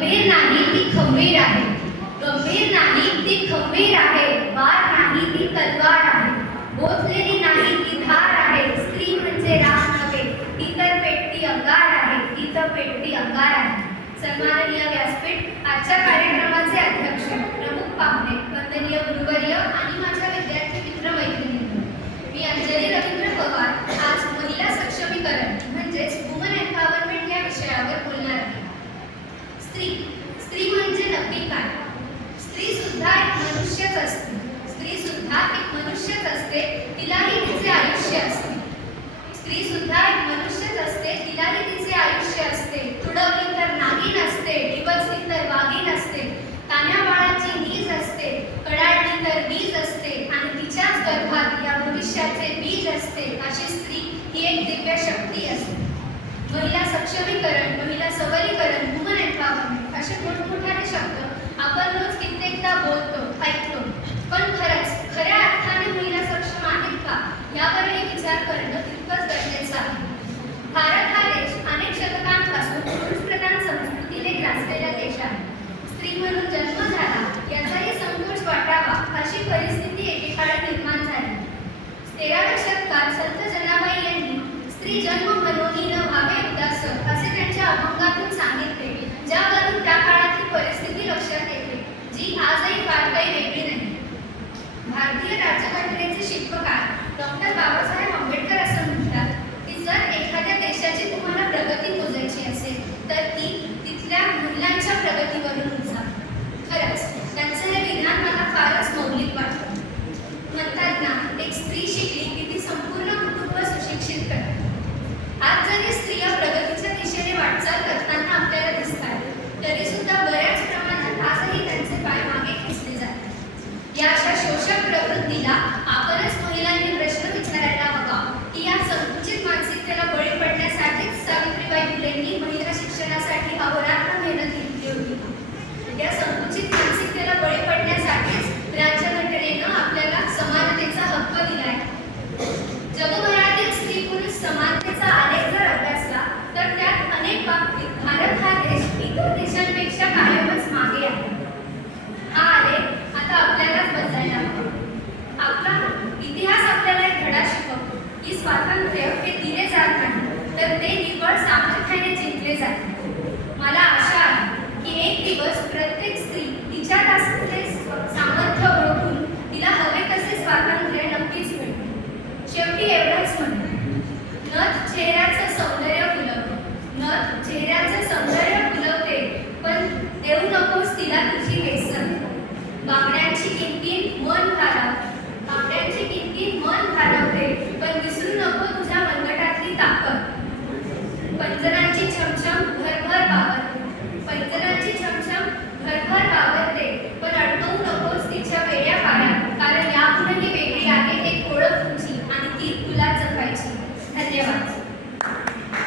गंभीर नाही ती खंबीर आहे, गंभीर नाही ती खंबीर आहे, वार नाही ती तलवार आहे, बोचलेली नाही ती धार आहे, स्त्री म्हणजे राम नव्हे ती तर पेटती अंगार आहे, ती तर पेटती अंगार आहे. सन्माननीय व्यासपीठ, आजच्या कार्यक्रमाचे अध्यक्ष, प्रमुख पाहुणे, वंदनीय गुरुवर्य आणि माझ्या विद्यार्थी मित्र मैत्रिणींनो, मी अंजली रवींद्र पवार आज महिला सक्षमीकरण म्हणजेच वुमन एम्पॉवरमेंट या विषयावर बोलणार आहे. स्त्री म्हणजे नक्की काय? स्त्री सुद्धा एक मनुष्यच असते. स्त्री सुद्धा एक मनुष्यच असते, तिलाही तिचे आयुष्य असते. स्त्री सुद्धा एक मनुष्यच असते, तिलाही तिचे आयुष्य असते. तुडवली तर नागिन असते, डिवचली तर वाघीण असते, तान्ह्या बाळाची नीज असते, कडाडली तर बीज असते आणि तिच्याच गर्भात या भविष्याचे बीज असते. अशी स्त्री ही एक दिव्य शक्ती असते. महिला सक्षमीकरण, महिला सबलीकरण, वुमन एम्पॉवरमेंट असे मोठमोठाले शब्द आपण रोज कित्येकदा बोलतो, ऐकतो, पण खरंच खऱ्या अर्थाने महिला सक्षम आहेत का यावरही विचार करणं तितकंच गरजेचं आहे. भारत हा देश अनेक शतकांपासून पुरुषप्रधान संस्कृतीने ग्रासलेला देश आहे. स्त्री म्हणून जन्म झाला याचाही संकोच वाटावा अशी परिस्थिती एकेकाळी निर्माण झाली. 13व्या शतकात संत जनाबाई यांनी स्त्री जन्म मनोनी न व्हावे उदास असे त्यांच्या अभंगातून सांगितले, ज्यावरून त्या काळातील परिस्थिती लक्षात येते, जी आजही फार काही वेगळी नाही. भारतीय राज्यघटनेचे शिल्पकार डॉक्टर बाबासाहेब आंबेडकर असं म्हणतात की जर एखाद्या देशाची तुम्हाला प्रगती मोजायची असेल तर ती तिथल्या महिलांच्या प्रगतीवरून मोजा. खरंच त्यांचं हे विधान मला फारच मौलिक वाटतं. म्हणतात ना, एक स्त्री शिकली की ती संपूर्ण कुटुंब सुशिक्षित करते. आज जरी स्त्रिया प्रगतीच्या दिशेने वाटचाल करताना आपल्याला दिसतात, तरी सुद्धा बऱ्याच प्रमाणात आजही त्यांचे पाय मागे खेचले जातात. या अशा शोषक प्रवृत्तीला आपणच महिलांनी प्रश्न विचारायला हवा की या संकुचित मानसिकतेला बळी पडण्यासाठीच सावित्रीबाई फुलेंनी महिला शिक्षणासाठी अहोरात्र मेहनत घेतली होती. या संकुचित मानसिकतेला बळी पडण्यासाठीच राज्यघटनेनं आपल्याला समानतेचा हक्क दिलाय. जगभरातील स्त्री पुरुष समानतेचा आलेख जर अभ्यासला तर त्यात अनेक बाबतीत भारत हा देश इतर देशांपेक्षा कायमच मागे आहे. हा आलेख आता आपल्यालाच बदलायला हवा. आपला इतिहास आपल्याला एक धडा शिकवतो की स्वातंत्र्य हे दिले जात नाही, तर ते निव्वळ सामर्थ्याने जिंकले जाते. मला आशा आहे की एक दिवस प्रत्येक स्त्री तिच्यात असलेले सामर्थ्य ओळखून तिला हवे तसे स्वातंत्र्य नक्कीच मिळते. शेवटी एवढंच म्हणते, नथ चेहऱ्याचं सौंदर्य फुलवते, नथ चेहऱ्याचं सौंदर्य फुलवते, पण देऊ नकोस तिला तुझी वेसण. बांगड्यांची किंकिण मन भारावते, बांगड्यांची किंकिण मन भारावते, पण विसरू नको तुझ्या मनगटातली ताकद. पंजरा